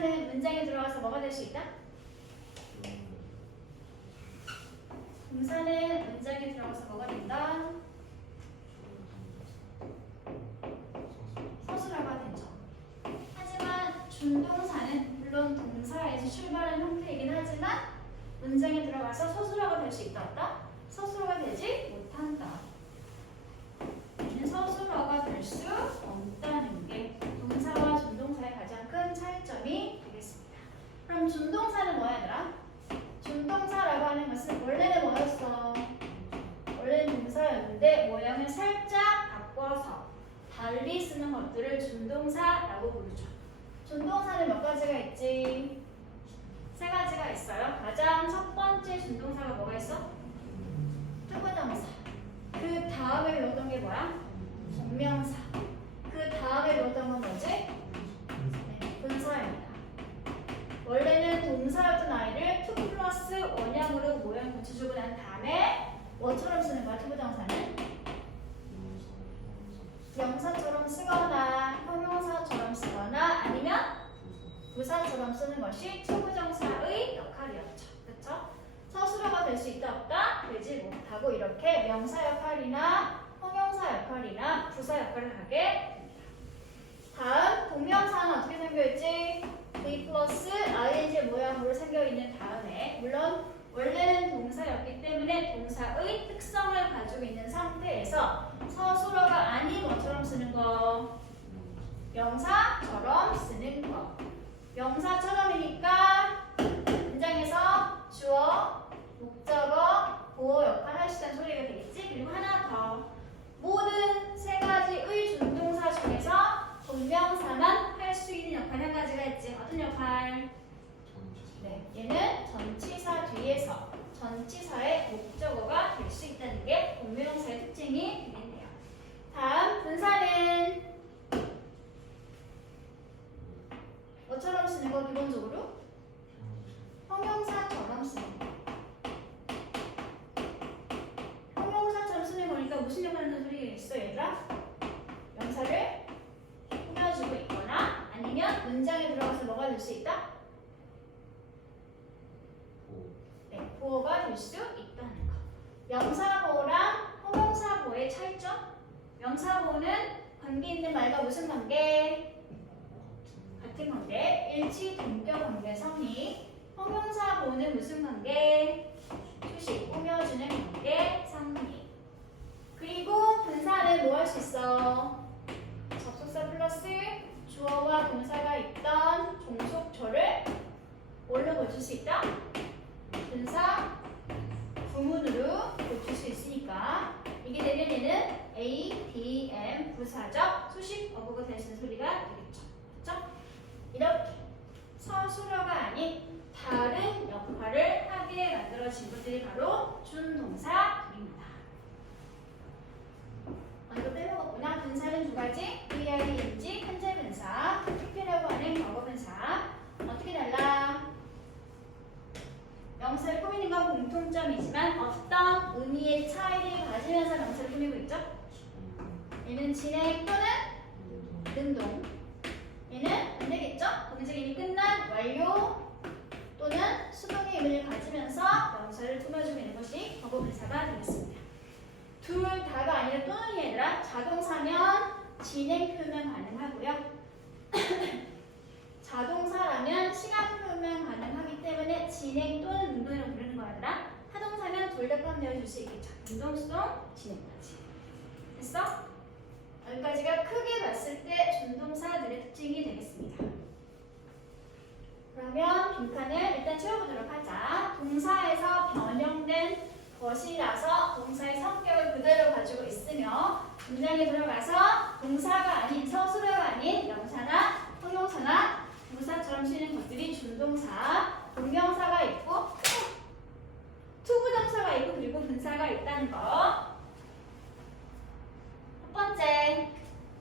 동사는 문장에 들어가서 뭐가 될 수 있다? 동사는 문장에 들어가서 뭐가 된다? 서술어가 되죠. 하지만 준동사는 물론 동사에서 출발한 형태이긴 하지만 문장에 들어가서 서술어가 될 수 있다 없다? 서술어가 되지 못한다. 얘는 서술어가 될 수 없다는 게 동사와 준동사의 가장 큰 차이점이 되겠습니다. 그럼 준동사는 뭐야 얘들아? 준동사라고 하는 것은 원래는 뭐였어? 원래는 동사였는데 모양을 살짝 바꿔서 달리 쓰는 것들을 준동사라고 부르죠. 준동사는 몇 가지가 있지? 세 가지가 있어요. 가장 첫 번째 준동사가 뭐가 있어? 투부정사. 그 다음에 배웠던 게 뭐야? 동명사. 그 다음에 배웠던 건 뭐지? 네, 분사입니다. 원래는 동사였던 아이를 투 플러스 원형으로 모양 붙여주고 난 다음에 뭐처럼 쓰는 거야? 투부정사는? 명사처럼 쓰거나 형용사처럼 쓰거나 아니면 부사처럼 쓰는 것이 투부정사의 역할이었죠. 그렇죠? 서술어가 될 수 있다 없다? 되지 못하고 이렇게 명사 역할이나 형용사 역할이나 부사 역할을 하게 됩니다. 다음 동명사는 어떻게 생겨있지? V 플러스 ing 모양으로 생겨있는 다음에 물론 원래는 동사였기 때문에 동사의 특성을 가지고 있는 상태에서 서술어가 아닌 것처럼 쓰는 거 명사처럼 쓰는 거 명사처럼이니까 문장에서 주어, 목적어, 보어 역할 할 수 있다는 소리가 되겠지? 그리고 하나 더 모든 세 가지의 준동사 중에서 동명사만 할 수 있는 역할 한 가지가 있지. 어떤 역할? 네, 얘는 전치사 뒤에서 전치사의 목적어가 될 수 있다는 게 동명사의 특징이 되겠네요. 다음 분사는 뭐처럼 쓰는 거 기본적으로? 형용사처럼 쓰는 거. 형용사처럼 쓰는 거니까 무슨 역할을 하는 소리가 있어 얘들아? 명사를 꾸며주고 있거나 아니면 문장에 들어가서 뭐가 될 수 있다? 네, 보호가 될 수 있다는 거. 명사보호랑 형용사보호의 차이점? 명사보호는 관계 있는 말과 무슨 관계? 같은 관계, 일치 동격 관계 성립. 형용사보호는 무슨 관계? 수식, 꾸며주는 관계 성립. 그리고 분사는 뭐 할 수 있어? 접속사 플러스 주어와 동사가 있던 종속조를 뭘로 고칠 수 있다? 분사 구문으로 고칠 수 있으니까 이게 되면 얘는 A, D, M 부사적 수식 어부가 되는 소리가 되겠죠. 그렇죠? 이렇게 서술어가 아닌 다른 역할을 하게 만들어진 것들이 바로 준동사입니다. 이거 빼먹었구나. 분사는 두 가지, VING 현재 분사, TP라고 하는 과거 분사. 어떻게 달라? 명사를 꾸미는 건 공통점이지만 어떤 의미의 차이를 가지면서 명사를 꾸미고 있죠? 얘는 진행 또는 능동. 얘는 안 되겠죠? 공식 이미 끝난 완료 또는 수동의 의미를 가지면서 명사를 꾸며주고 있는 것이 과거 분사가 되겠습니다. 둘 다가 아니라 또는 얘들아 자동사면 진행 표현 가능하고요. 자동사라면 시간 표현 가능하기 때문에 진행 또는 능동이라고 부르는 거야. 타동사면 둘 다 포함되어 줄 수 있겠죠. 능동, 수동, 진행까지. 됐어? 여기까지가 크게 봤을 때 준동사들의 특징이 되겠습니다. 그러면 빈칸을 일단 채워보도록 하자. 동사에서 변형된 것이라서 동사의 성격을 그대로 가지고 있으며 문장에 들어가서 동사가 아닌 서술어가 아닌 명사나 형용사나 부사처럼 쓰이는 것들이 준동사, 동명사가 있고 투부정사가 있고 그리고 분사가 있다는 거.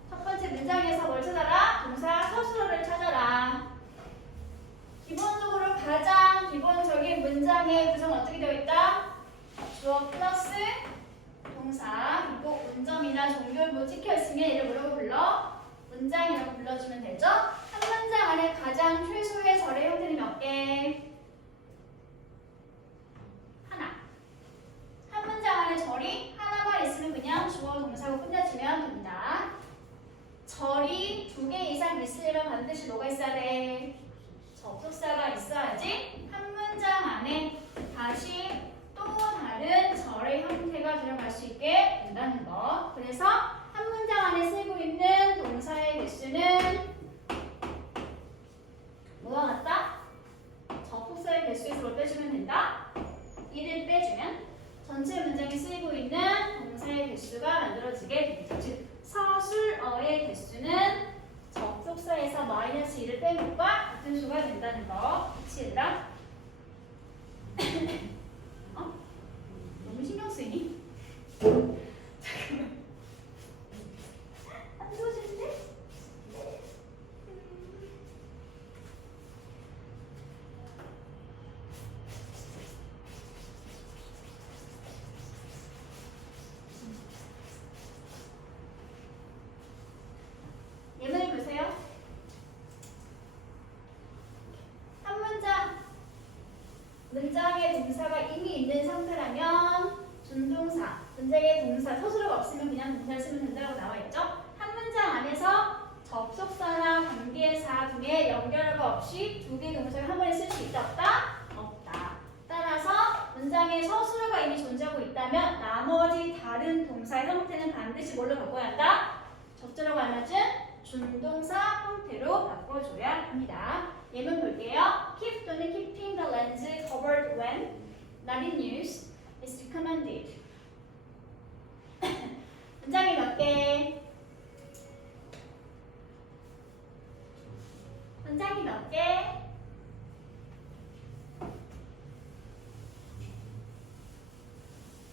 첫 번째 문장에서 뭘 찾아라? 동사 서술어를 찾아라. 기본적으로 가장 기본적인 문장의 구성은 어떻게 되어 있다? 주어 플러스 동사 그리고 운점이나 종결부 찍혀있으면 얘를 뭐라고 불러? 문장이라고 불러주면 되죠? 한 문장 안에 가장 최소의 절의 형태는 몇 개? 하나. 한 문장 안에 절이 하나만 있으면 그냥 주어 동사고 끝내주면 됩니다. 절이 2개 이상 있으려면 반드시 뭐가 있어야 돼? 접속사가 있어야지 한 문장 안에 다시 또 다른 절의 형태가 들어갈 수 있게 된다는 거. 그래서 한 문장 안에 쓰이고 있는 동사의 개수는 뭐와 같다? 접속사의 개수에서 뭘 빼주면 된다? 1을 빼주면 전체 문장에 쓰이고 있는 동사의 개수가 만들어지게 됩니다. 즉 서술어의 개수는 접속사에서 마이너스 1을 뺀 것과 같은 수가 된다는 거. 그치 얘들아? 어? 너무 신경 쓰이니? 잠깐만. 안 좋아지는데? 예문을 보세요. 한 문장의 동사가 이미 있는 상태라면 준동사, 문장의 동사, 서술어가 없으면 그냥 동사를 쓰면 된다고 나와 있죠. 한 문장 안에서 접속사나 관계사 등의 연결어가 없이 2개의 동사를 한 번에 쓸 수 있다 없다? 없다. 따라서 문장에 서술어가 이미 존재하고 있다면 나머지 다른 동사 형태는 반드시 뭘로 바꿔야 한다? 적절하고 알맞은 준동사 형태로 바꿔줘야 합니다. 예문 볼게요. Keep 또는 keeping the lens covered when not in use is recommended. 문장이 몇 개? 문장이 몇 개?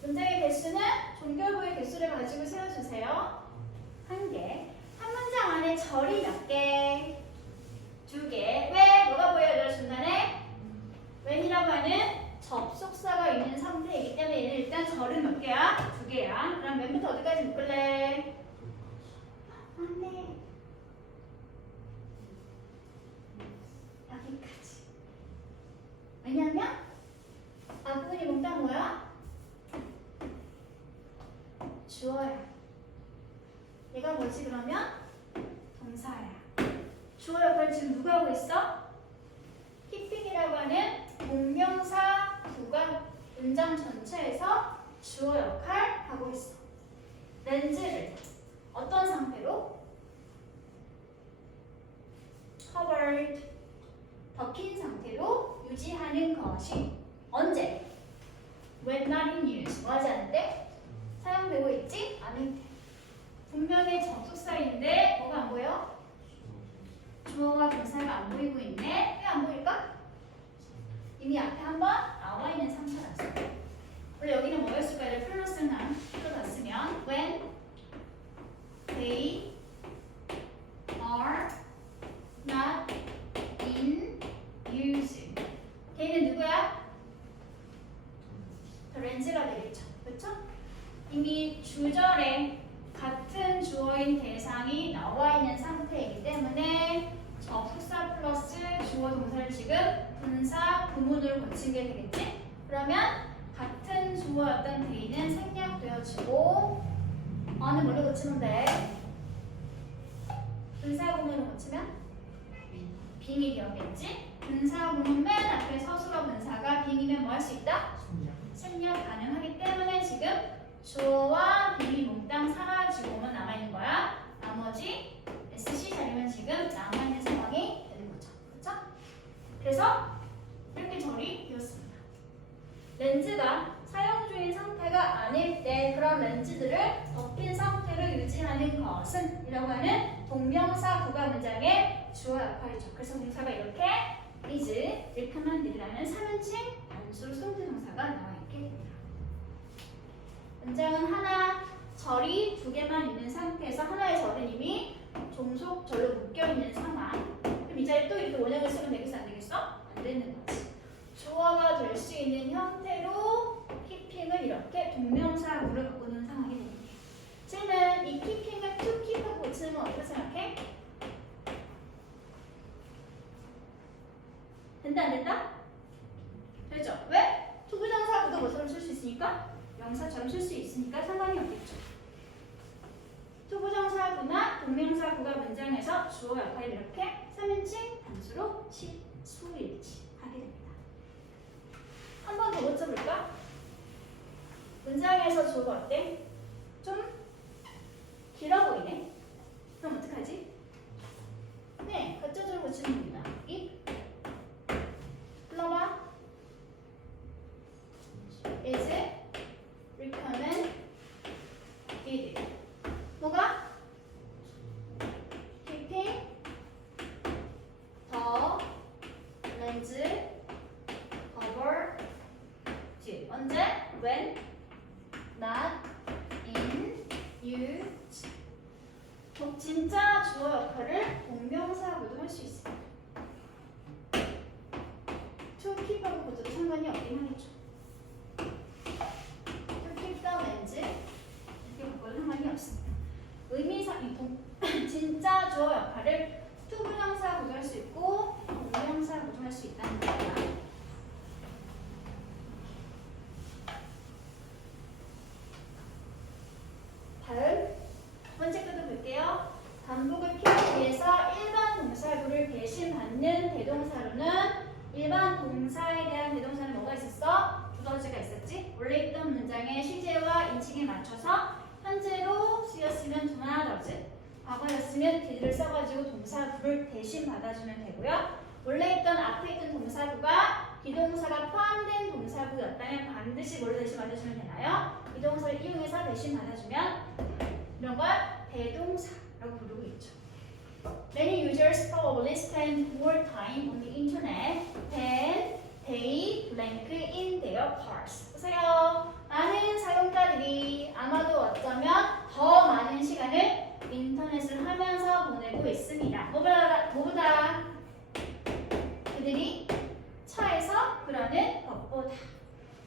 문장의 개수는 종결부의 개수를 가지고 세워주세요. 1개. 한 문장 안에 절이 몇 개? 2개. 왜? 뭐가 보여요? 중간에? when이라고 하는 접속사가 있는 상태이기 때문에 얘는 일단 절은 몇 개야? 2개야. 그럼 when부터 어디까지 묶을래? 안돼. 여기까지. 왜냐면 앞부분이 몽땅 뭐야? 주어야. 얘가 뭐지 그러면? 동사야. 주어 역할을 지금 누가 하고 있어? keeping이라고 하는 동명사 구가 문장 전체에서 주어 역할 하고 있어. 렌즈를 어떤 상태로? covered, 덮인 상태로 유지하는 것이 언제? when not in use, 뭐 하지 않을 때? 사용되고 있지 않을 때. 분명히 접속사인데 뭐가 안 보여? 주어와 동사가 안 보이고 있네. 왜 안 보일까? 이미 앞에 한번 나와 있는 상태라서. 원래 여기는 뭐였을까요? 플러스나 풀어봤으면 when they are not in use. 걔는 누구야? 렌즈가 되겠죠. 그렇죠? 이미 주절에 같은 주어인 대상이 나와 있는 상태이기 때문에 접속사 플러스 주어 동사를 지금 분사 구문으로 고친 게 되겠지? 그러면 같은 주어였던 데이는 생략되어지고 어는 뭘로 고치면 돼? 분사 구문으로 고치면 빙이 되었겠지? 분사 구문 맨 앞에 서술어 분사가 빙이면 뭐 할 수 있다? 생략 가능하기 때문에 지금 주어와 빙이 몽땅 사라지고만 남아있는 거야. 나머지 SC 자리만 지금 남아있는 상황이 되는 거죠. 그렇죠? 그래서 이렇게 절이 되었습니다. 렌즈가 사용 중인 상태가 아닐 때 그런 렌즈들을 덮인 상태로 유지하는 것은 이라고 하는 동명사 구가 문장의 주어 역할이죠. 그래서 동사가 이렇게 is, recommended라는 3인칭 단수 수동태 동사가 나와 있게 됩니다. 문장은 하나, 절이 2개만 있는 상태에서 하나의 절은 이미 종속절로 묶여있는 상황. 그럼 이 자리에 또 이렇게 원형을 쓰면 되겠어? 안 되겠어? 안 되는 거지. 주어가 될 수 있는 형태로 keeping을 이렇게 동명사구를 바꾸는 상황이 됩니다. 쟤는 이 keeping을 to keep하고 고치는 건 어떻게 생각해? 된다 안 된다? 되죠? 왜? 투부정사구도 뭐처럼 쓸 수 있으니까? 명사처럼 쓸 수 있으니까 상관이 없겠죠. 투부정사구나 동명사구가 문장에서 주어 역할을 이렇게 3인칭 단수로 수일치 하게 됩니다. 한 번 더 고쳐볼까? 문장에서 주어가 어때? 좀 길어 보이네. 그럼 어떡하지? 네, 가짜적으로 고치면 됩니다. 불러봐. is recommended. 뭐가? keeping the lens covered. 언제? when not in use. 진짜 주어 역할을 동명사하고도 할 수 있어요. to keep하고 고쳐도 상관이 없긴 하겠죠. to keep the lens 이렇게 바꿔도 상관이 없습니다. 의미상 진짜 주어 역할을 투부정사하고도 할 수 있고 동명사하고도 할 수 있다는 거예요. 다음 번째 것도 볼게요. 반복을 피하기 위해서 일반 동사구를 대신받는 대동사로는 일반 동사에 대한 대동사는 뭐가 있었어? 두더지가 있었지? 원래 있던 문장의 시제와 인칭에 맞춰서 현재로 쓰였으면 두나더즈, 과거였으면 did를 써가지고 동사구를 대신 받아주면 되고요. 원래 있던 앞에 있던 동사구가 비동사가 포함된 동사구였다면 반드시 뭘 대신 받아주면 되나요? 비동사를 이용해서 대신 받아주면 이런 걸 대동사라고 부르고 있죠. Many users probably spend more time on the internet than they blank in their cars. 보세요. 많은 사용자들이 아마도 어쩌면 더 많은 시간을 인터넷을 하면서 보내고 있습니다. 뭐보다? 그들이 차에서 그러는 것보다.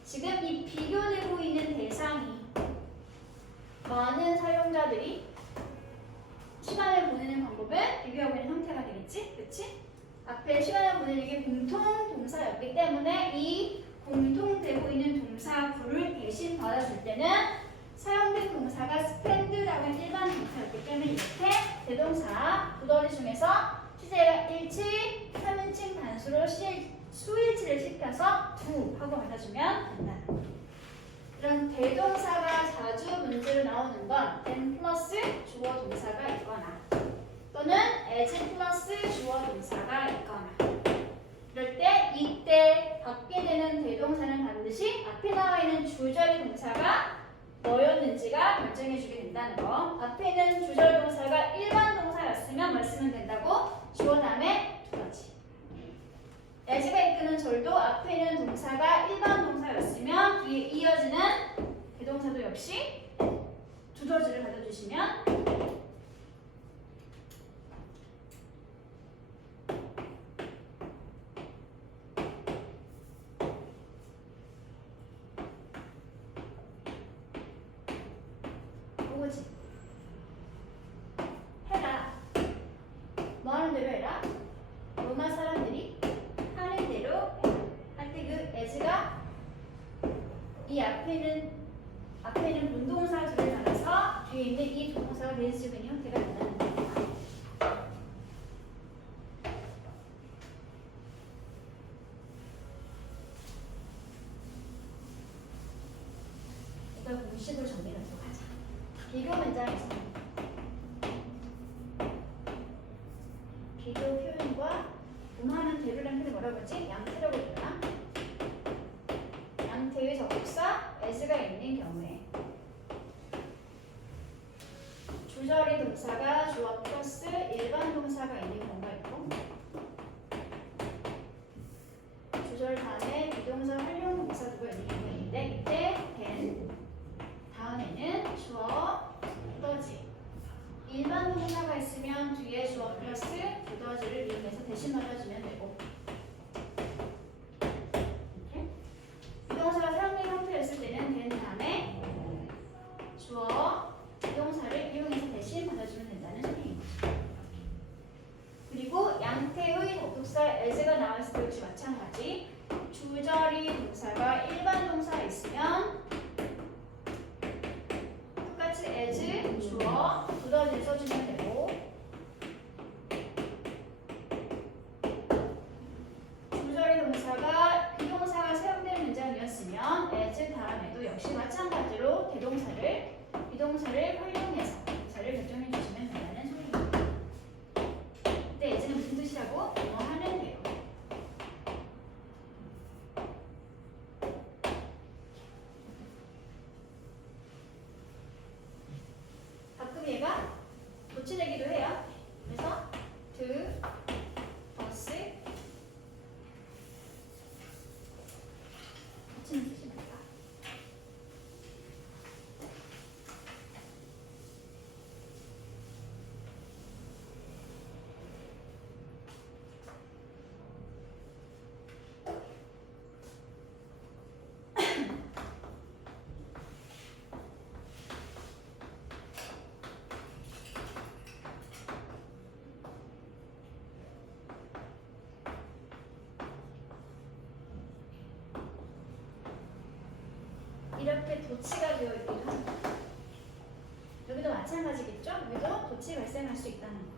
지금 이 비교되고 있는 대상이 많은 사용자들이 시간을 보내는 방법을 비교하고 있는 형태가 되겠지? 그치? 앞에 시간을 보내는 게 공통 동사였기 때문에 이 공통되고 있는 동사구를 대신 받아줄 때는 사용된 동사가 spend라고 하는 일반 동사였기 때문에 이렇게 대동사 두더지 중에서 시제가 일치, 3인칭 단수로 수일치를 시켜서 두 하고 받아주면 된다. 이런 대동사가 자주 문제로 나오는 건 then 플러스 주어 동사가 있거나 또는 as 플러스 주어 동사가 있거나 이럴 때 이때 받게 되는 대동사는 반드시 앞에 나와 있는 주절 동사가 뭐였는지가 결정해주게 된다는 거. 앞에 있는 주절 동사가 일반 동사였으면 뭘 쓰면 된다고? 주어 다음에 두더지. as가 이끄는 절도 앞에 있는 동사가 일반 동사였으면 뒤에 이어지는 대동사도 역시 두더지를 가져주시면 뭐지? 해라. 뭐 하는 대로 해라? 로마 사람들이 하는 대로 할 때 그 as가 이 앞에 있는 분동사 둘을 받아서 뒤에 있는 이 동사가 대해지고 있는 형태가 된다는 거예요. 이걸 공식으로 정리를 하도록 하자. 비교 문장에서 비교 표현과 음하는 대로라는 표현을 뭐라고 하지? 양태라고 부르나? 양태의 접속사 as가 있는 경우에 주절의 동사가 주어 플러스 일반 동사가 있는 경우가 있고 주절 다음에 비동사 활용 동사가 있는 경우가 있는데 이때 then 다음에는 주어 두더지 일반 동사가 있으면 뒤에 주어 플러스 두더지를 이용해서 대신 받아주면 되고 이렇게 비동사가 사용된 형태였을 때는 then 다음에 주어 비동사를 이용해서 대신 받아주면 된다는 소리입니다. 그리고 양태의 접속사 as가 나왔을 때 역시 마찬가지 거 두더지를 써주면 되고 주절의 동사가 비동사가 사용되는 문장이었으면 as 다음에도 역시 마찬가지로 비동사를 활용해서 동사를 결정해 주시면 된다는 소리입니다. 근데 as는 무슨 뜻이라고? 뭐 하면 돼요. 가끔 얘가 도치되기도 해요. 그래서 to, us 도치는 뜻입니다. 이렇게 도치가 되어 있기도 합니다. 여기도 마찬가지겠죠? 여기도 도치 발생할 수 있다는 거.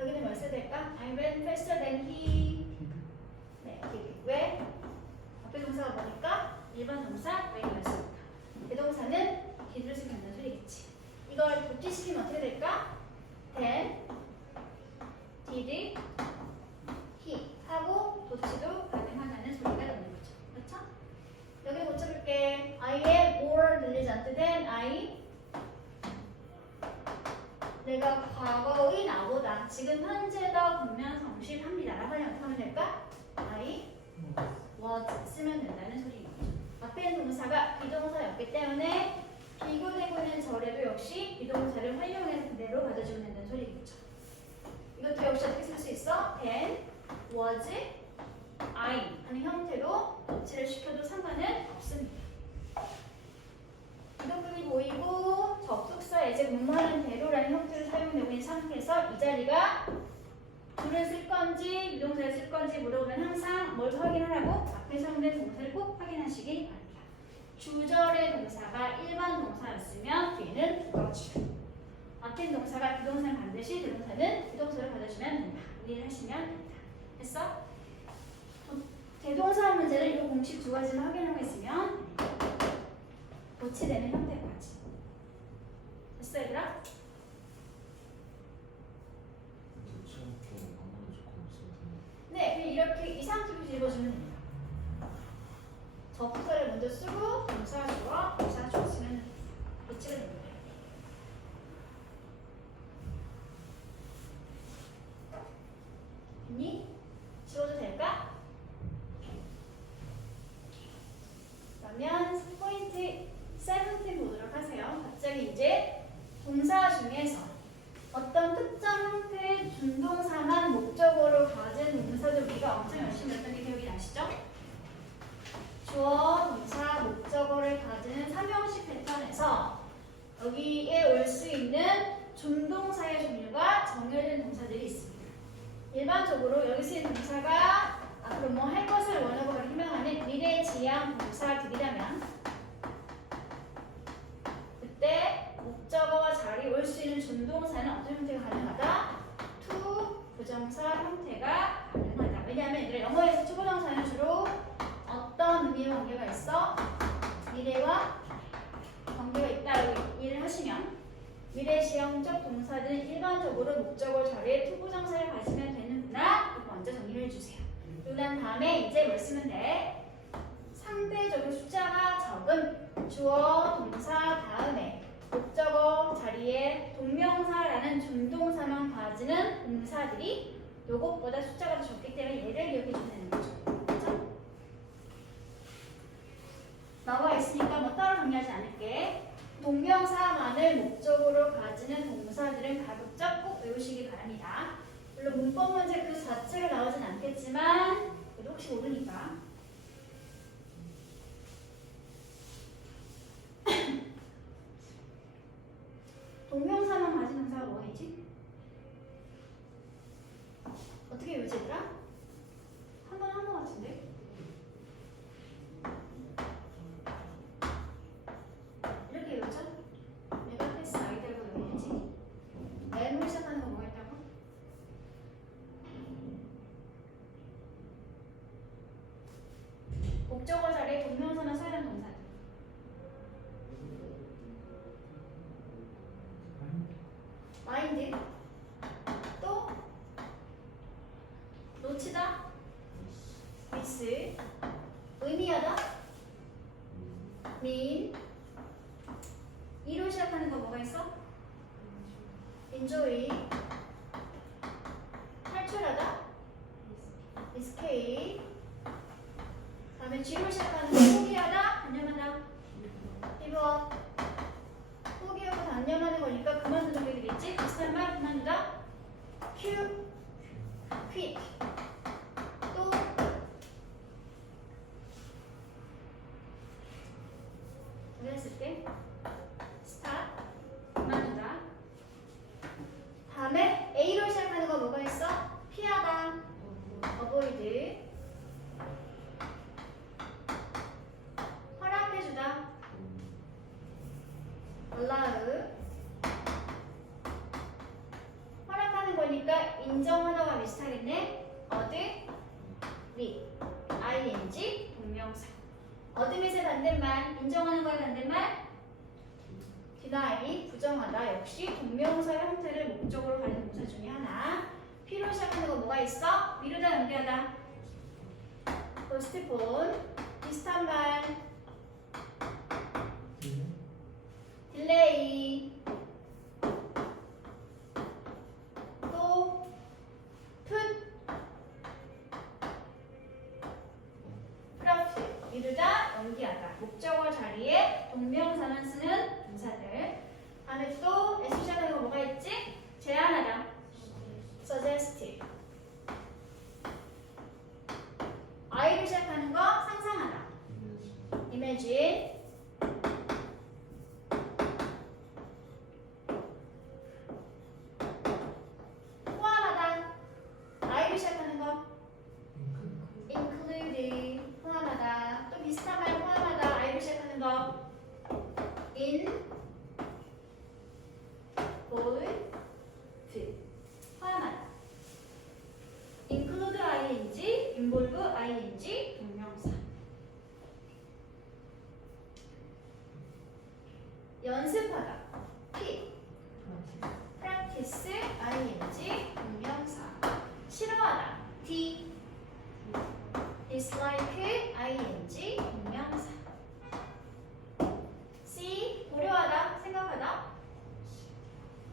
여기는 뭘 써야 될까? I ran faster than he. 네, 왜? 앞에 동사가 뭐니까? 일반 동사 when이었습니다. 대동사는 did를 쓰면 된다는 소리겠지. 이걸 도치시키면 어떻게 될까? then, did, he 하고 도치도 가능하다는 소리가 나오는 거죠. 그렇죠? 여기 고쳐볼게. I am more diligent than I. 내가 과거의 나보다 지금 현재 더 분명 성실합니다. 라고 하면 어떻게 하면 될까? I was 쓰면 된다는 소리인 거죠. 앞에 있는 동사가 비동사였기 때문에 비교되고 있는 절에도 역시 비동사를 활용해서 그대로 받아주면 된다는 소리겠죠. 이것도 역시 어떻게 쓸 수 있어? then, was, I 하는 형태로 도치를 시켜도 상관은 없습니다. 이동분이 보이고 접속사 이제 문말은 대로라는 형태를 사용되고 있는 상태에서 이 자리가 줄을 쓸 건지 비동사를 쓸 건지 물어보면 항상 뭘 확인하라고? 앞에 사용된 동사를 꼭 확인하시기 바랍니다. 주절의 동사가 일반 동사였으면 뒤에는 부가줄. 앞에 동사가 비동사는 반드시 대동사는 비동사를 받아주면 된다. 이해를 하시면 됩니다. 됐어? 대동사 문제를 이 공식 두 가지를 확인하고 있으면 도치되는 형태까지. 됐어 얘들아? 네, 그냥 이렇게 이 상태로 읽어주면 됩니다. 접속사를 먼저 쓰고 동사 주어, 동사 주어 쓰면 도치가 됩니다. 됐니? 지워도 될까? 그러면 포인트 17 보도록 하세요. 갑자기 이제 동사 중에서 어떤 특정 형태의 준동사만 목적어로 가진 동사들 우리가 엄청 열심히 했던 게 기억이 나시죠? 주어, 동사, 목적어를 가지는 3형식 패턴에서 여기에 올 수 있는 준동사의 종류가 정해진 동사들이 있습니다. 일반적으로 여기 쓰인 동사가 앞으로 뭐 할 것을 영어에서 투부정사는 주로 어떤 의미와 관계가 있어? 미래와 관계가 있다고 이해를 하시면 미래시형적 동사들은 일반적으로 목적어 자리에 투부정사를 가지면 되는구나. 이거 먼저 정리를 해주세요. 그리고 난 다음에 이제 뭘 쓰면 돼? 상대적으로 숫자가 적은 주어 동사 다음에 목적어 자리에 동명사라는 준동사만 가지는 동사들이 요것보다 숫자가 더 적기 때문에 얘를 기억해 주면 되는 거죠. 그렇죠? 나와 있으니까 뭐 따로 정리하지 않을게. 동명사만을 목적으로 가지는 동사들은 가급적 꼭 외우시기 바랍니다. 물론 문법 문제 그 자체가 나오진 않겠지만 그래도 혹시 모르니까. 동명사만 가진 동사가 뭐가 있지? 어떻게 외우지 얘들아? 한 번 한 것 같은데? 이렇게 외우죠? 내가 패스 아이들고 외워야지. M으로 시작하는 거 뭐가 있다고? 목적어 자리에 동명사나 사용 동사들. 마인드. 또 놓치다. 미스. 의미하다. mean. 이로 시작하는 거 뭐가 있어? enjoy. 탈출하다. escape. 다음에 G로 시작하는 거 포기하다. 단념하다. give up. 포기하고 단념하는 거니까 그만두는 게 되겠지? 비슷한 말 그만두다. Q. quit. 또 했을 때 stop. 그만두다. 다음에 A로 시작하는 거 뭐가 있어? 피하다. avoid. 허락해주다. allow. 허락하는 거니까 인정하다와 비슷하겠네. 얻, with, ing, 동명사. 얻음에서 반대말, 인정하는 거의 반대말 deny, 부정하다. 역시 동명사 형태를 목적으로 가진 동사 중에 하나. P로 시작하는 거 뭐가 있어? 미루다, 연기하다. postpone, 비슷한 말 delay. 또 put, profit, 미루다, 연기하다. 목적어 자리에 동명사만 쓰는 동사들. 다음에 또 S 시작하는 거 뭐가 있지? 제안하다. suggest. I로 시작하는 거 상상하다. imagine. 포함하다. I로 시작하는 거 include. 포함하다. 또 비슷한 말 포함하다. I로 시작하는 거 in, involve. 포함하다. include ing, involve ing, 동명사. 연습하다. P, practice ing, 동명사. 싫어하다. D, dislike ing, 동명사. C, 고려하다, 생각하다.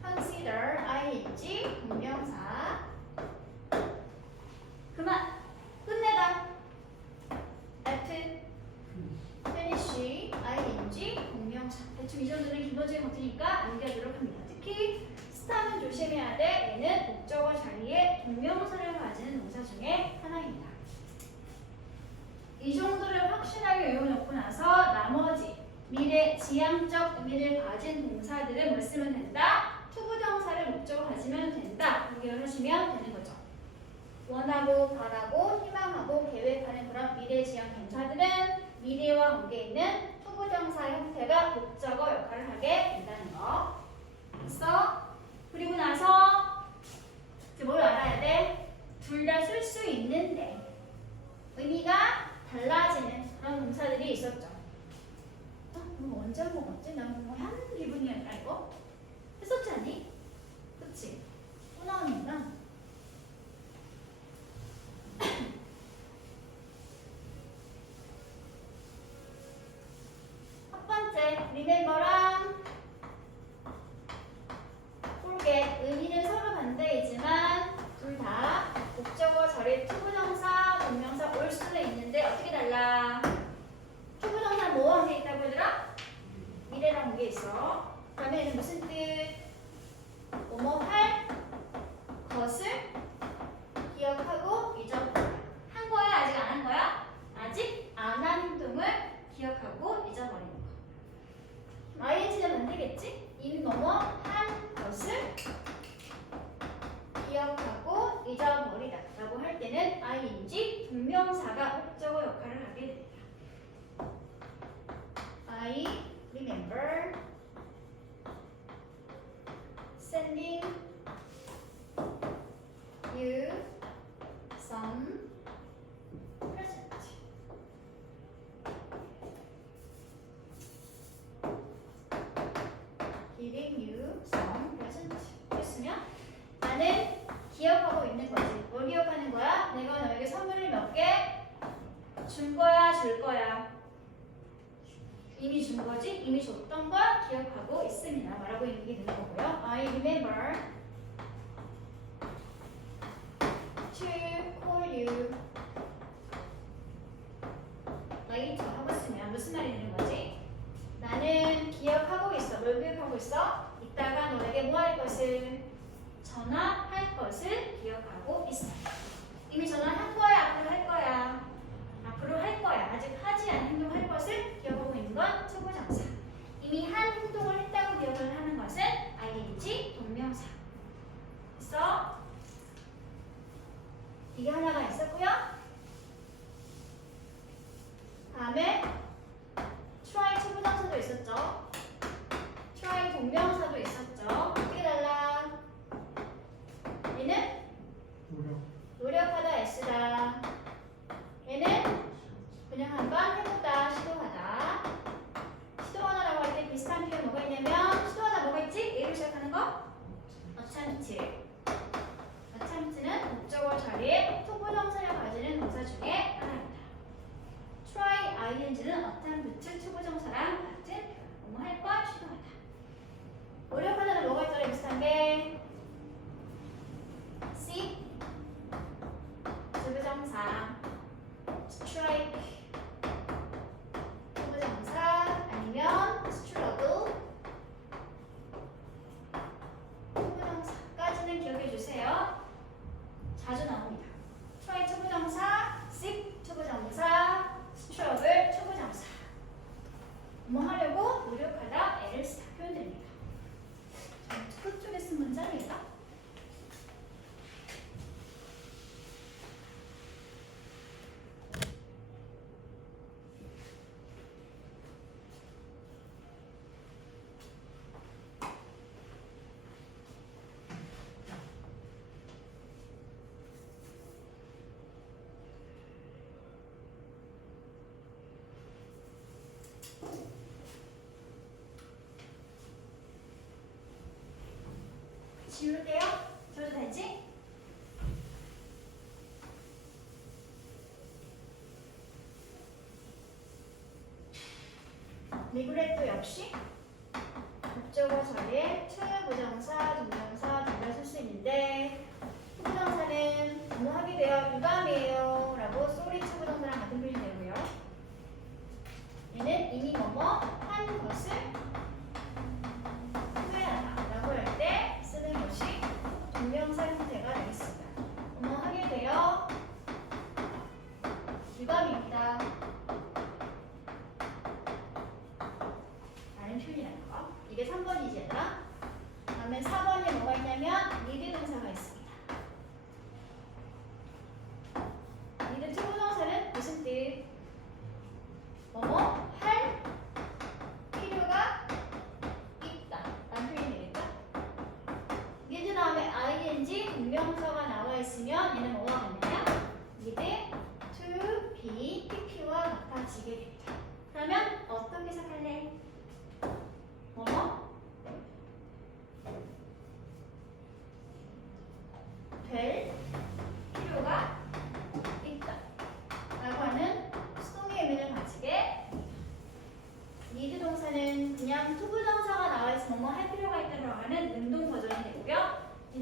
consider ing, 동명사. 그만, 끝내다. F, finish ing, 동명사. 대충 이 정도는 기본적인 것들이니까 암기하도록 합니다. 특히 스타는 조심해야 돼. 얘는 목적어 자리에 동명사를 가지는 동사 중에 하나입니다. 이 정도를 확실하게 외워놓고 나서 나머지 미래 지향적 의미를 가진 동사들은 뭘 쓰면 된다? 투부정사를 목적으로 가지면 된다. 이렇게 하시면 되는 거죠. 원하고 바라고 희망하고 계획하는 그런 미래 지향 동사들은 미래와 관계 있는 투부정사 형태가 목적어 역할을 하게 된다는 거. 됐어? 그리고 나서 이제 뭘 알아야 돼? 둘 다 쓸 수 있는데 언제 한 번 먹었지? 나 뭐 한 기분이랄까 이거? 했었지 않니? 그치? 또 나오는구나. 첫 번째 remember랑 forget 의미는 서로 반대이지만 둘 다 목적어 자리 투부정사, 동명사 올 수도 있는데 어떻게 달라? 투부정사는 뭐한 게 있다고 얘들아? 미래랑 게 있어. 그러면 얘는 무슨 뜻? 뭐뭐 할 것을 기억하고 잊어버려. 한 거야? 아직 안 한 거야? 아직 안 한 행동을 기억하고 잊어버리는 거. ing는 반대겠지? 이미 뭐뭐 한 것을 기억하고 잊어버리다 라고 할 때는 ing 동명사가 목적어 역할을 하게 됩니다. I remember sending you some present. Giving you some present. 했으면 나는 기억하고 있는 거지. 뭘 기억하는 거야? 내가 너에게 선물을 몇 개 준 거야, 줄 거야. 이미 준 거지? 이미 줬던 걸 기억하고 있습니다. 말하고 있는 게 되는 거고요. I remember to call you later 하고 있으면 무슨 말이 되는 거지? 나는 기억하고 있어. 뭘 기억하고 있어? 이따가 너에게 뭐 할 것을? 전화할 것을 기억하고 있어. 이미 전화한 거야? 앞으로 할 거야? 앞으로 할 거야. 아직 하지 않은 행동 할 것을 기억하고 있는 건 투부정사. 이미 한 행동을 했다고 기억을 하는 것은 ing 동명사. 됐어? 이게 하나가 있었고요. 다음에 try 투부정사도 있었죠. try 동명사도 있었죠. 어떻게 달라? 얘는 노력하다 S다. 얘는 그냥 한번 해보다, 시도하다. 시도하다라고 할 때 비슷한 표현 뭐가 있냐면 시도하다 뭐가 있지? A로 시작하는 거? attempt. attempt는 목적어 자리에 투부정사를 가지는 동사 중에 하나입니다. try ing는 attempt 투부정사랑 같은 표현. 뭐뭐 할 것, 시도하다. 노력하다는 뭐가 있더라? 비슷한 게 seek 투부정사, strike 투부정사 아니면 struggle 투부정사까지는 기억해 주세요. 자주 나옵니다. try 투부정사, seek 투부정사, struggle 투부정사. 뭐 하려고? 노력하다 애를 쓰다 표현됩니다. 그쪽에 쓴 문장이다. 지울게요. 줘도 되지? 리그레토 역시 목적어 자리에 투부정사, 동명사 등을 쓸 수 있는데 투부정사는 뭐 하게 돼요? 유감이에요 라고 쏘리 투부정사랑 같은 표현이 되고요. 얘는 이미 뭐뭐 한 것을 후회하다 라고 할 때 쓰는 것이 동명사 형태가 되겠습니다. 뭐 하게 돼요? 유감입니다 라는 표현이라는 거. 이게 3번이지 얘들아. 다음에 4번에 뭐가 있냐면 need 동사가 있습니다. need 투부정사는 무슨 뜻? 뭐뭐 할 필요가 있다 라는 표현이 되겠다. need 다음에 ing 동명사가 나와 있으면 얘는 뭐가 같냐면 need to be pp와 같아지게 됩니다. 그러면 어떻게 해석할래?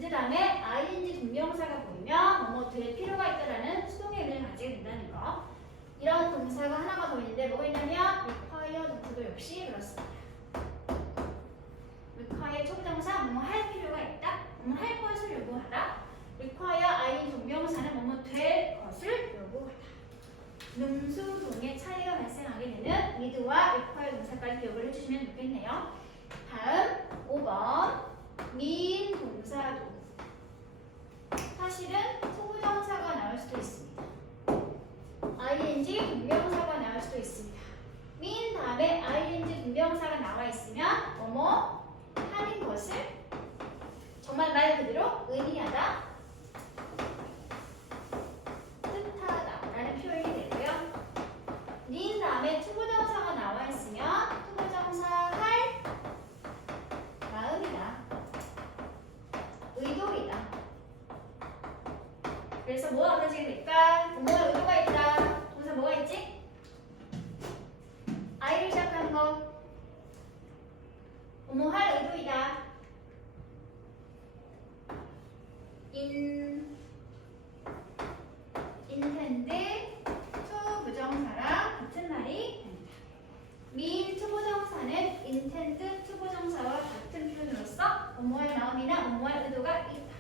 ing 다음에 ing 동명사가 보이면 뭐뭐 될 필요가 있다라는 수동의 의미를 가지게 된다는 거. 이런 동사가 하나가 더 있는데 뭐가 있냐면 require 동사도 역시 그렇습니다. require 초부정사 뭐뭐 할 필요가 있다. 뭐뭐 할 것을 요구하다. require ing 동명사는 뭐뭐 될 것을 요구하다. 능수동의 차이가 발생하게 되는 need와 require 동사까지 기억을 해주시면 좋겠네요. 다음 5번 mean 동사도 사실은 소부정사가 나올 수도 있습니다. ing 동명사가 나올 수도 있습니다. mean 다음에 ing 동명사가 나와 있으면 뭐뭐 하는 것을 정말 말 그대로 의미하다, 뜻하다 라는 표현이 되고요. mean 다음에 투부정사가 나와 있으면 투부정사 할 마음이다, 의도이다. 그래서 뭐가 얻어지게 될까? 뭐가 의도가 있다. 동사 뭐가 있지? I를 시작하는 거. 뭐뭐 할 의도이다. intend to 부정사랑 같은 말이 됩니다. mean to 부정사는 intend to 부정사와 같은 표현으로서 뭐뭐할 마음이나 뭐뭐할 의도가 있다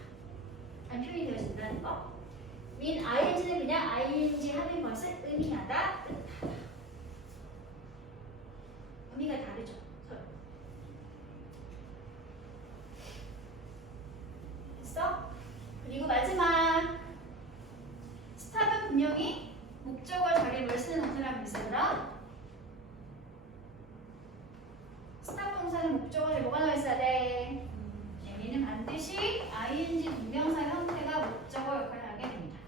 라는 표현이 되어진다는 거. mean ing는 그냥 ing 하는 것을 의미하다, 뜻하다. 의미가 다르죠, 서로. 됐어? 그리고 마지막 스탑은 분명히 목적어 자리에 뭘 쓰는 동사라고 했어요. 스탑 동사는 목적어 자리에 뭐가 나와 있어야 돼? 얘는 반드시 ing 동명사 형태가 목적어 역할을 하게 됩니다.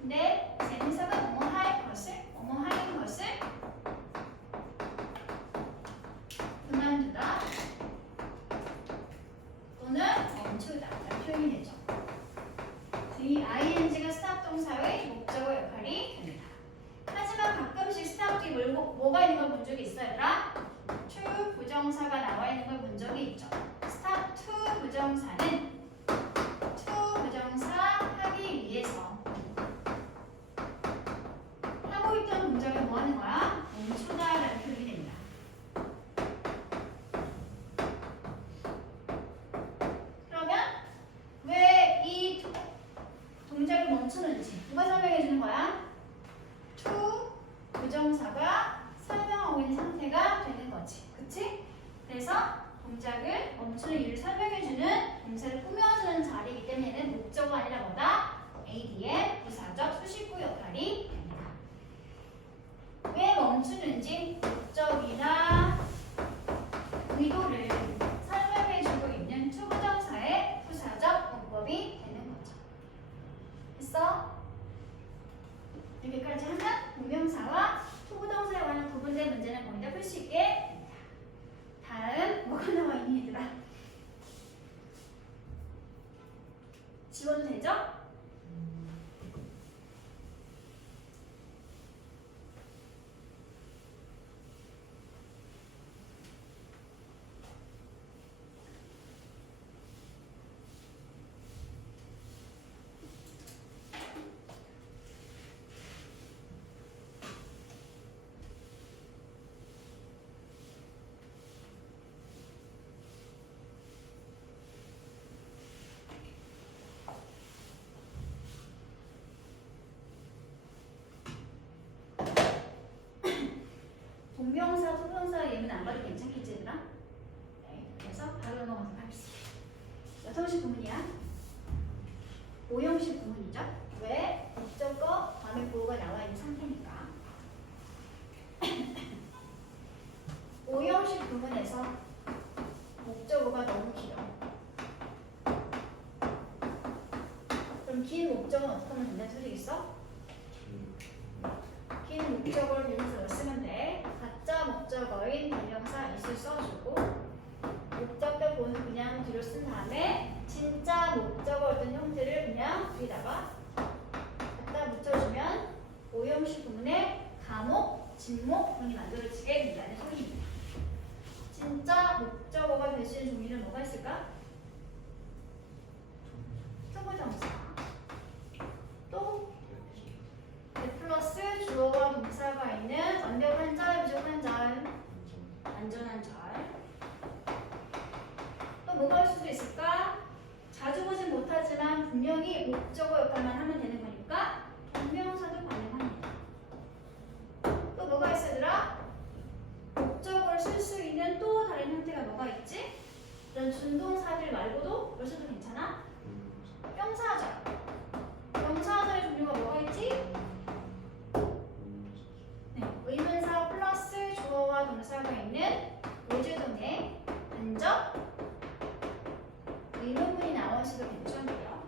근데 재미서가 뭐뭐 할 것을, 뭐뭐 하는 것을 그만두다 또는 멈추다 라는 표현이 되죠. 이 ing가 스탑 동사의 목적어 역할이 됩니다. 하지만 가끔씩 스탑 뒤에 뭐가 있는 걸 본 적이 있어요, 얘들아? to 부정사가 나와 있는 걸 본 적이 있죠. 스탑 to 부정사는 to 부정사 하기 위해서 하고 있던 동작을 뭐 하는 거야? 멈추다라는 표현이 됩니다. 그러면 왜 이 동작을 멈추는지 누가 설명해 주는 거야? to 부정사가 설명하고 있는 상태가 되는 거지. 그치? 그래서 동작을 멈추는 이유를 설명해 주는 동사를 꾸며주는 자리이기 때문에 얘는 목적어가 아니라 뭐다? AD의 부사적 수식구 역할이 됩니다. 왜 멈추는지 목적이나 의도를 설명해 주고 있는 투부정사의 부사적 문법이 되는 거죠. 됐어? 이렇게까지 하면 동명사와 투부정사에 관한 구분된 문제는 거의 다 풀 수 있게 됩니다. 다음 뭐가 나와 있니 얘들아? 지워도 되죠? 동명사, 소명사 예문 안 봐도 괜찮겠지 얘들아? 네, 그래서 바로 넘어가도록 하겠습니다. 몇 형식 구문이야? 5형식 구문이죠? 왜? 목적어, 다음에 보호가 나와 있는 상태니까. 5형식 구문에서 목적어가 너무 길어. 그럼 긴 목적어는 어떻게 하면 된다는 소리 있어? 긴 목적어를 비롯해서 쓰면 돼. 가짜 목적어인 대명사 is를 써주고 목적격 보는 그냥 뒤로 쓴 다음에 진짜 목적어 어떤 형태를 그냥 뒤에다가 갖다 붙여주면 5형식 구문에 가목, 진목 등이 만들어지게 된다는 소리입니다. 진짜 목적어가 될 수 있는 종류는 뭐가 있을까? 투부정사. 또 대 플러스 주어와 동사가 있는 완벽한 절, 부족한 절, 안전한 절. 또 뭐가 할 수도 있을까? 자주 보진 못하지만 분명히 목적어 역할만 하면 되는 거니까 동명사도 가능합니다. 또 뭐가 있어 얘들아? 목적어를 쓸 수 있는 또 다른 형태가 뭐가 있지? 이런 준동사들 말고도 뭘 써도 괜찮아? 명사절. 명사절의 종류가 뭐가 있지? 네, 의문사 플러스 주어와 동사가 있는 예주동의 근접 의문문이 나오셔도 괜찮고요.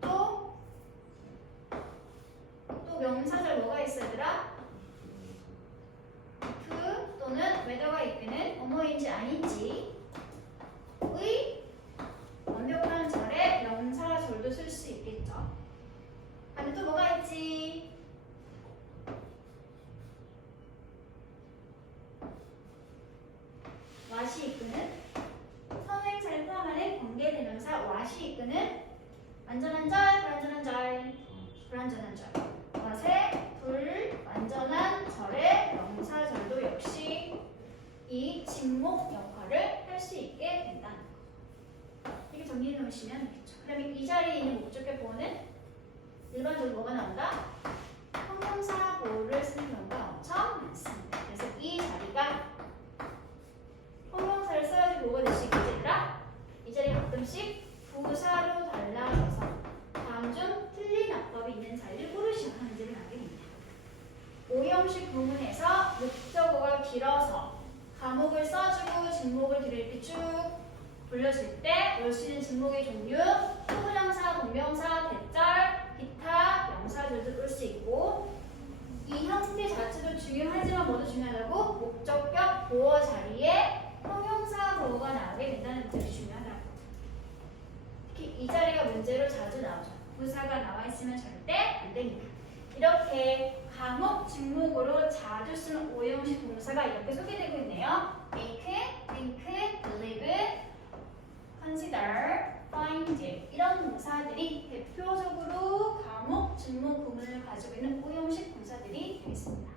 또 명사절 뭐가 있어 얘들아? if 또는 whether가 이끄는 뭐뭐인지 아닌지 의 완벽한 절에 명사절도 쓸 수 있겠죠. 다음에 또 뭐가 있지? what이 이끄는 선행사를 포함하는 관계대명사 what이 이끄는 완전한 절, 불완전한 절, 불완전한 절. what의 불완전한 절의 명사절도 역시 이 진목 역할을 할 수 있게 된다는 거. 이렇게 정리해 놓으시면 되겠죠. 그러면 이 자리에 있는 목적격 보호는 일반적으로 뭐가 나온다? 형용사 보호를 쓰는 경우가 엄청 많습니다. 그래서 이 자리가 형용사를 써야지 보호가 될 수 있겠지라 이 자리 가끔씩 부사로 달라져서 다음 중 틀린 어법이 있는 자리를 고르시면 문제를 하게 됩니다. 오형식 구문에서 목적어가 길어서 과목을 써주고 진목을 뒤로 이렇게 쭉 돌려줄 때 올 수 있는 진목의 종류, 투부정사, 동명사, 대절, 기타, 명사들도 올 수 있고 이 형태 자체도 중요하지만 뭐도 중요하다고? 목적격 보어 자리에 형용사 보어가 나오게 된다는 문제가 중요하다고. 특히 이 자리가 문제로 자주 나오죠. 부사가 나와 있으면 절대 안 됩니다. 이렇게 과목, 직목으로 자주 쓰는 오형식 동사가 이렇게 소개되고 있네요. make, think, believe, consider, find 이런 동사들이 대표적으로 과목, 직목 구문을 가지고 있는 오형식 동사들이 되겠습니다.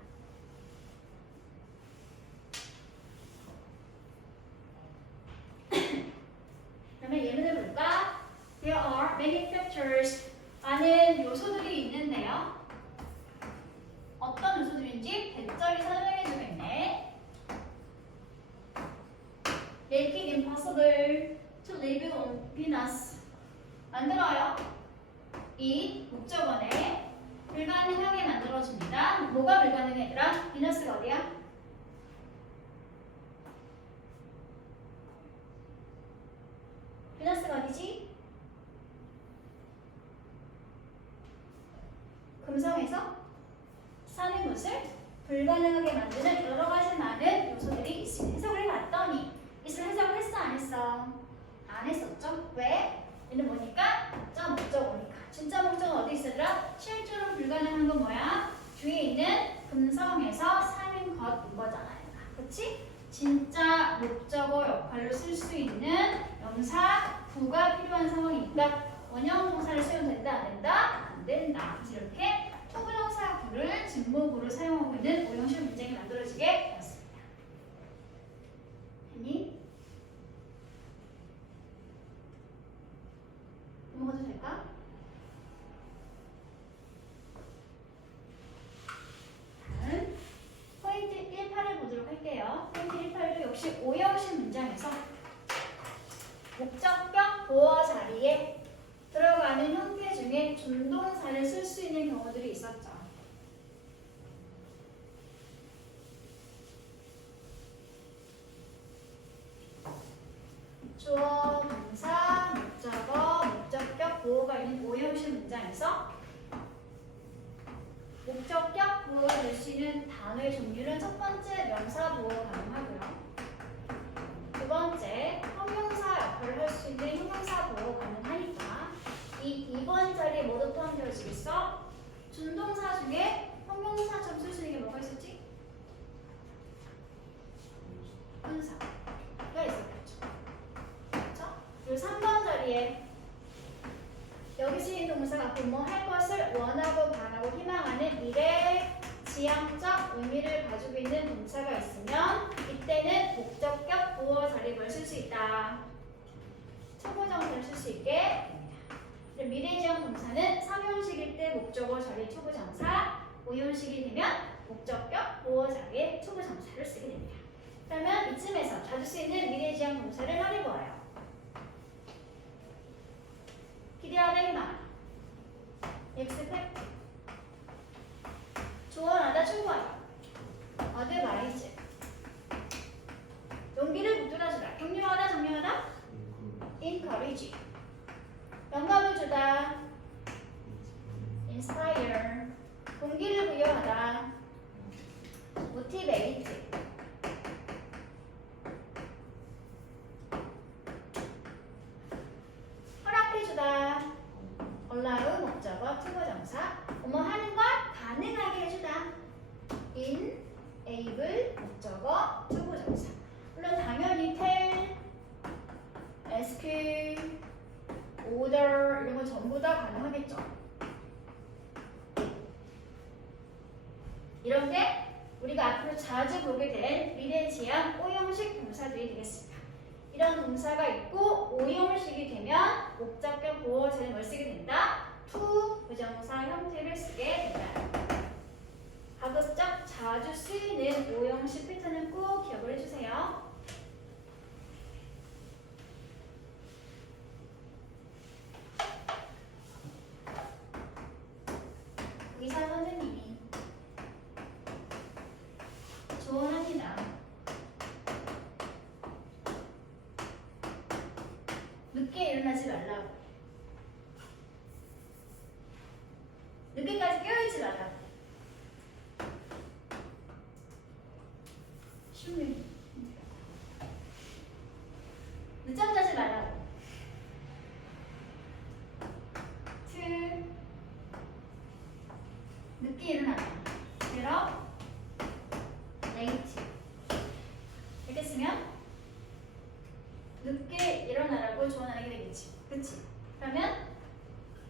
그러면 예문을 볼까? There are many factors. 많은 요소들이 있는데요. 어떤 요소들인지 대절이 설명해주고 있네. Make it impossible to live on Venus. 만들어요. 이 목적어네 불가능하게 만들어줍니다. 뭐가 불가능해 얘들아? 비너스가 어디야? 비너스가 어디지? 금성에서 사는 것을 불가능하게 만드는 여러 가지 많은 요소들이 있습니다. 해석을 해봤더니 이슬 해석을 했어 안 했어? 안 했었죠? 왜? 얘는 뭐니까? 진짜 목적어니까. 진짜 목적어는 어디 있으더라? 실제로 불가능한 건 뭐야? 뒤에 있는 금성에서 사는 것인 거잖아요. 그치? 진짜 목적어 역할로 쓸 수 있는 명사 부가 필요한 상황이니까 원형 동사를 쓰면 된다 안 된다? 안 된다. 그래서 이렇게 투부정사 부를 진목으로 사용하고 있는 오형식 문장이 만들어지게 되었습니다. 됐니? 넘어가도 될까? 다음 포인트 1파를 보도록 할게요. 포인트 1파도 역시 오형식 문장에서 목적격 보어 자리에 들어가는 형태 중에 준동사를 쓸 수 있는 경우들이 있었죠. 주어, 동사, 목적어, 목적격 보어가 있는 오형식 문장에서 목적격 보어가 될 수 있는 단어의 종류는 첫 번째 명사 보어가 가능하고요. 두 번째 형용사 역할을 할 수 있는 형용사 보어 가능하니까 이 2번 자리에 뭐도 포함되어지겠어? 준동사 중에 형용사처럼 쓸 수 있는 게 뭐가 있었지? 분사가 있었겠죠. 그렇죠? 그리고 3번 자리에 지향적 의미를 가지고 있는 동사가 있으면 이때는 목적격 보어 자리를 쓸 수 있다. 초보정사를 쓸 수 있게 됩니다. 미래지향 동사는 3형식일 때 목적어 자리 초보정사, 5형식이 되면 목적격 보어 자리에 초보정사를 쓰게 됩니다. 그러면 이쯤에서 자주 쓰이는 미래지향 동사를 말해보아요. 기대하다 희망, expect, 조언하다 충고하다, advise, 용기를 북돋아주다, 격려하다 장려하다, encourage, 영감을 주다, inspire, 동기를 부여하다, motivate, 허락해주다, allow 목적어 투부정사, 뭐뭐 하는 걸 가능하게 해주다, enable 목적어 투부정사. 물론 당연히 tell, ask, order 이런 건 전부 다 가능하겠죠. 이런 게 우리가 앞으로 자주 보게 될 미래지향 5형식 동사들이 되겠습니다. 이런 동사가 있고 5형식이 되면 목적격 보어 자리에 뭘 쓰게 된다? to 부정사 형태를 쓰게 된다. 가급적 자주 쓰이는 5형식 패턴은 꼭 기억을 해주세요. 의사 선생님이 조언합니다. 늦게 일어나지 말라고. 늦게까지 깨어있지 말라고. 쉽네. 늦잠 자지 말라고. 늦게 일어나다. 그래서 late. 이렇게 쓰면 늦게 일어나라고 조언하게 되겠지. 그치? 그러면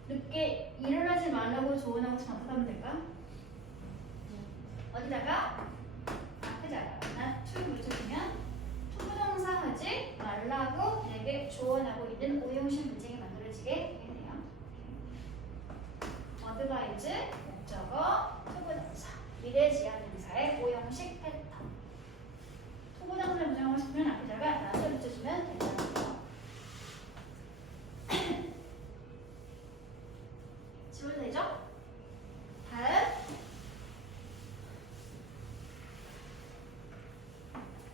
늦게 일어나지 말라고 조언하고 잘못 하면 될까? 어디다가 앞에다가 not to 붙여주면 투부정사 하지 말라고 내게 조언하고 있는 5형식 문장이 만들어지게 되겠네요. advise 목적어 투부정사 미래지향 동사의 5형식 패턴. 투부정사를 부정하고 싶으면 앞에다가 not을 붙여주면 된다는 거. 지워도 되죠? 다음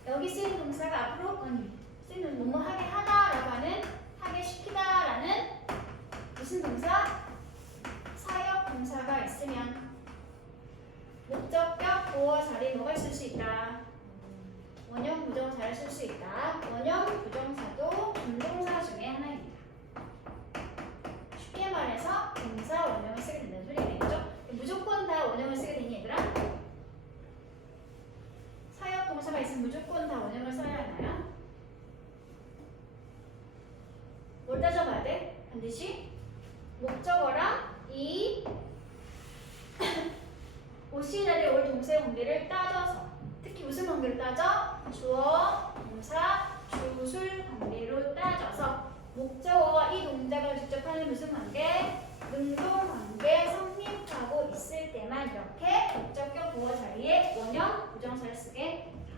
여기 쓰이는 동사가 앞으로 쓰이는 뭐뭐 하게 하다라고 하는 하게 시키다라는 무슨 동사? 사역 동사가 있으면 목적격 보어 자리에 뭐가 있을 수 있다? 원형 부정사를 쓸 수 있다. 원형 부정사도 준동사 중에 하나입니다. 쉽게 말해서 동사 원형을 쓰게 된다는 소리가 되겠죠? 무조건 다 원형을 쓰게 되니 얘들아? 사역 동사가 있으면 무조건 다 원형을 써야 하나요? 뭘 따져봐야 돼? 반드시 목적어랑 이 오시 자리에 올 동사의 관계를 따져서 특히 무슨 관계를 따져? 주어, 동사, 주술 관계로 따져서 목적어와 이 동작을 직접 하는 무슨 관계? 능동 관계 성립하고 있을 때만 이렇게 목적격 보어 자리에 원형 부정사를 쓰게 됩니다.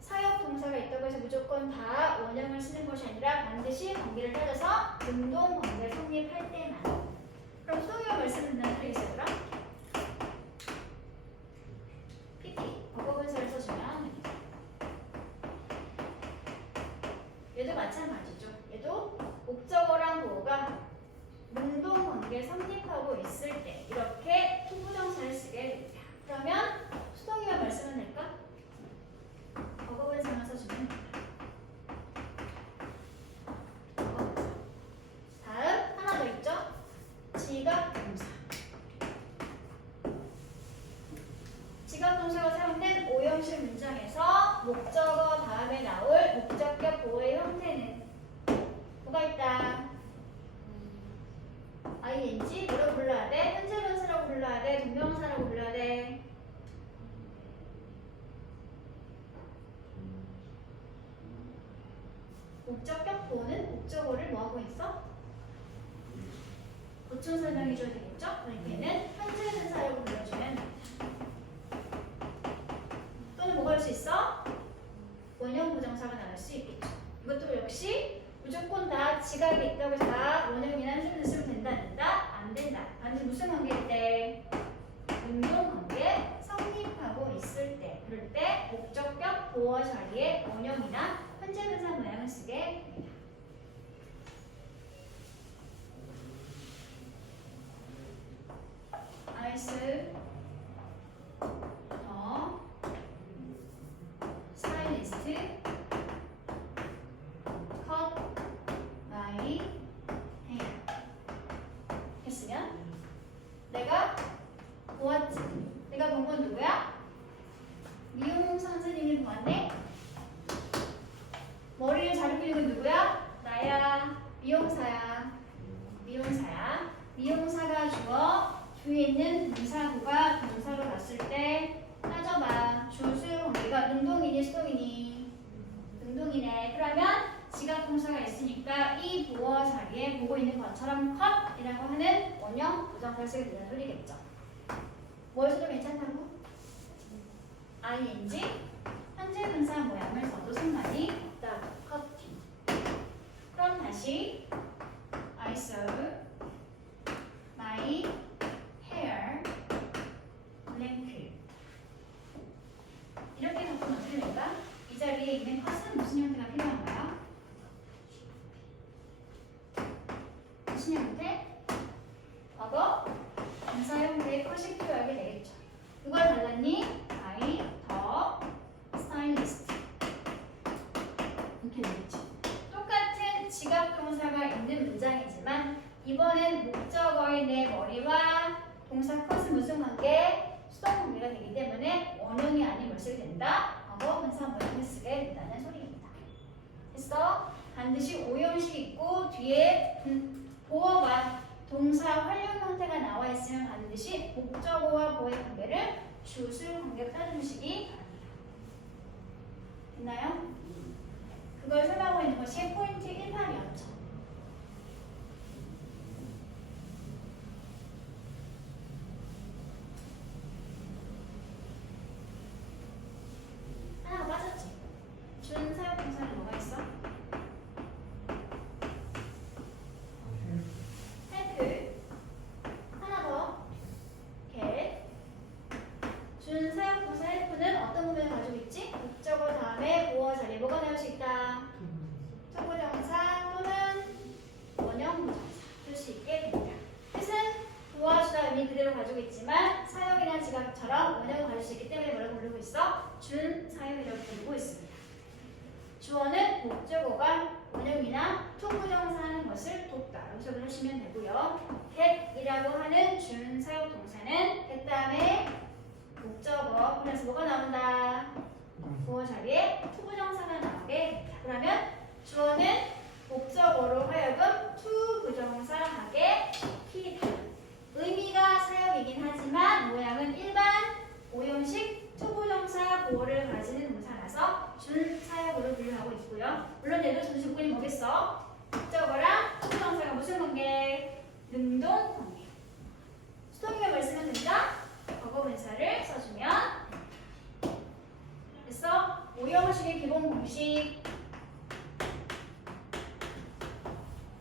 사역 동사가 있다고 해서 무조건 다 원형을 쓰는 것이 아니라 반드시 관계를 따져서 능동 관계 성립할 때만. 그럼 수동형 말씀 듣는 소리 있어요? PT 버거분사를 써주면 됩니다. 얘도 마찬가지죠. 얘도 목적어랑 보어가 능동 관계 성립하고 있을 때 이렇게 투부정사를 쓰게 됩니다. 그러면 수동이와 말씀은 될까? 버거분사만 써주면 됩니다. 다음 하나 더 있죠? 지각 동사. 지각 동사가 사용된 5형식 문장에서 목적어 다음에 나올 목적격 보호의 형태는 뭐가 있다? ing 뭐로 불러야 돼? 현재 분사라고 불러야 돼? 동명사라고 불러야 돼? 목적격 보호는 목적어를 뭐하고 있어? 보충 설명해줘야 되겠죠? 그러니까 얘는 현재 분사라고 불러주면 됩니다. 또는 뭐가 할 수 있어? 원형 부정사가 나올 수 있겠죠. 이것도 역시 무조건 다 지각이 있다고 해서 다 원형이나 현재 쓰면 된다, 안 된다? 안 된다. 반드시 무슨 관계일 때? 능동관계 성립하고 있을 때, 그럴 때 목적격 보호 자리에 원형이나 현재 분사 모양을 쓰게 됩니다. 아이스 더 스타일리스트 컷 마이 헤어 했으면 내가 보았지. 내가 본 건 누구야? 미용 선생님이 보았네. 머리를 자르는 건 누구야? 나야. 미용사야. 미용사야. 미용사가 주어 뒤에 있는 동사구가 동사로 갔을 때 따져봐. 주술 관계가 능동이니 수동이니? 능동이네. 그러면 지각 동사가 있으니까 이 보어 자리에 보고 있는 것처럼 컷이라고 하는 원형 부정사를 쓰게 되는 소리겠죠. 뭘 써도 괜찮다고? ing 현재 분사 모양을 써도 상관이 없다고. 커팅. 그럼 다시 I saw my hair length. 이렇게 바꾸면 어떻게 될까? 이 자리에 있는 컷은 무슨 형태가 필요한가요? 무슨 형태? 과거 분사 형태의 컷이 필요하게 되겠죠. 누가 달랐니? I 더 스타일리스트. 이렇게 되겠죠. 똑같은 지각 동사가 있는 문장이지만 이번엔 목적어인 내 머리와 동사 컷은 무슨 관계? 수동 관계가 되기 때문에 원형이 아닌 뭘 쓰게 된다? 과거 분사 모양을 쓰게 된다는 소리입니다. 됐어? 반드시 오형식 있고 뒤에 보어와 동사 활용 형태가 나와 있으면 반드시 목적어와 보어의 관계를 주술 관계로 따져주시기 바랍니다. 됐나요? 그걸 설명하고 있는 것이 포인트 18이었죠. 하나가 빠졌지? 준사역 동사는 뭐가 있어? 헬프. 하나 더. get. 준사역 동사 헬프는 어떤 부분을 가지고 있지? 목적어 다음에 보어 자리에 뭐가 나올 수 있다? 투부정사 또는 원형 부정사 쓸 수 있게 됩니다. 뜻은 도와주다 의미 그대로 가지고 있지만 사역이나 지각처럼 원형을 가질 수 있기 때문에 뭐라고 부르고 있어? 준사역이라고 부르고 있습니다. 주어는 목적어가 원형이나 투부정사 하는 것을 돕다. 여기서 하시면 되고요. get이라고 하는 준사역 동사는 get 다음에 목적어 그래서 뭐가 나온다? 주어 자리에 투부정사가 나오게 됩니다. 그러면 주어는 목적어로 하여금 투부정사하게 시키다. 의미가 사역이긴 하지만 모양은 일반 오형식 투부정사 보어를 가지는 동사라서 준사역으로 분류하고 있고요. 물론 얘도 전조건이 뭐겠어? 목적어랑 투부정사가 무슨 관계? 능동 관계. 수동이가 뭘 쓰면 된다? 과거분사를 써주면 그래서 오형식의 기본 공식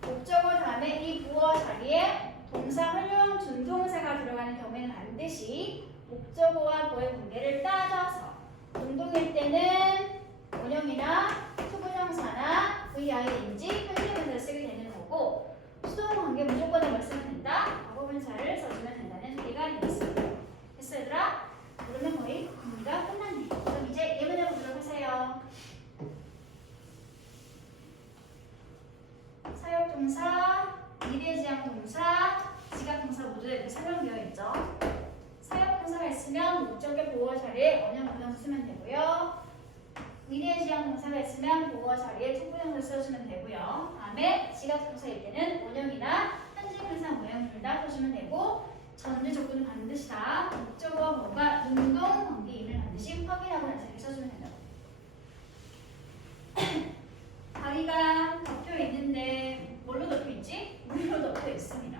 목적어 다음에 이 부어 자리에 동사 활용 준동사가 들어가는 경우에는 반드시 목적어와 보의 관계를 따져서 능동일 때는 원형이나 투부정사나 VING 현재분사를 쓰게 되는 거고 수동 관계 무조건에 뭘 쓰면 된다? 과거분사를 써주면 된다는 소리가 되겠습니다. 됐어 얘들아? 그러면 거의 정리가 끝났네. 그럼 이제 예문을 보도록 하세요. 사역동사, 미래지향동사, 지각동사 모두 이렇게 설명되어 있죠. 사역동사가 있으면 목적의 보어 자리에 원형 부정사 쓰면 되고요. 미래지향동사가 있으면 보어 자리에 투부정사 써주면 되고요. 다음에 지각동사일 때는 원형이나 현재 분사 모형을 다 써주면 되고 전제 조건은 반드시 다 목적어와 뭐가 능동 관계임을 반드시 확인하고 나서 이렇게 써주면 된다. 다리가 덮여 있는데 뭘로 덮여 있지? 물로 덮여 있습니다.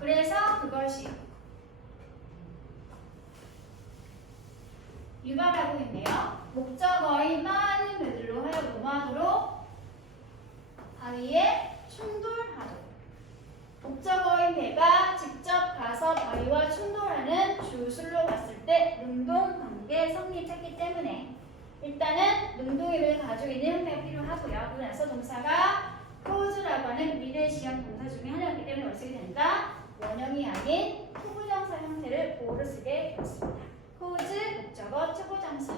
그래서 그것이 유발하고 있네요. 목적어의 많은 배들로 하여금 하도록 바위에 충돌하도록. 목적어인 배가 직접 가서 바위와 충돌하는 주술로 봤을 때 능동관계 성립했기 때문에 일단은 능동임을 가지고 있는 형태가 필요하고요. 그러고 나서 동사가 cause라고 하는 미래시형 동사 중에 하나이기 때문에 뭘 쓰게 된다? 원형이 아닌 투부정사 형태를 보호를 쓰게 되었습니다. cause, 목적어, 투부정사.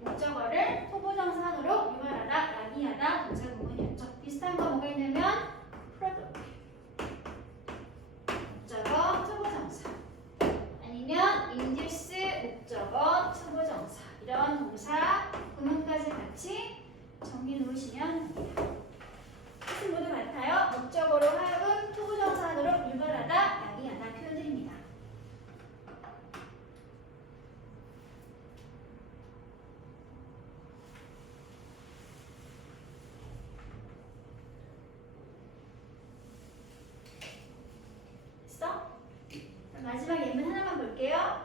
목적어를 투부정사로 유발하다, 야기하다, 동사 구문이었죠. 비슷한 거 뭐가 있냐면 product, 목적어, 투부정사. 아니면 induce, 목적어, 투부정사. 이런 동사 구문까지 같이 정리해 놓으시면 됩니다. 뜻은 모두 같아요. 목적어로 하여금 투부정사로 유발하다, 야기하다 표현드립니다. 됐어? 마지막 예문 하나만 볼게요.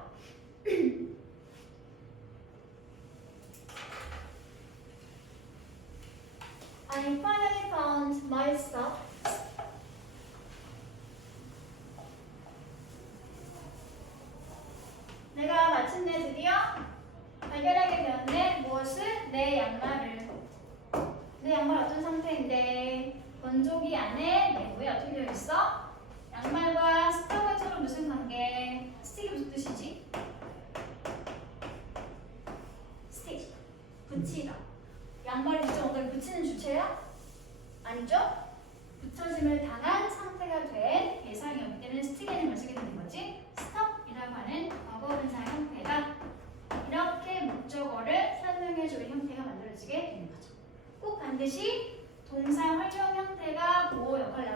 I finally found my stuff. 내가 마침내 드디어 발견하게 되었네. 무엇을? 내 양말을. 내 양말 어떤 상태인데? 건조기 안에 내부에 어떻게 되어 있어? 양말과 스틱처럼 무슨 관계? 스틱이 무슨 뜻이지? 스틱. 붙이다. 양말이 직접 엉덩이 붙이는 주체야? 아니죠? 붙여짐을 당한 상태가 된 대상이었기 때문에 스틱에는 뭘 쓰게 되는 거지? 스톱이라고 하는 과거분사 형태가 이렇게 목적어를 설명해주는 형태가 만들어지게 되는 거죠. 꼭 반드시 동사 활용 형태가 보호 역할을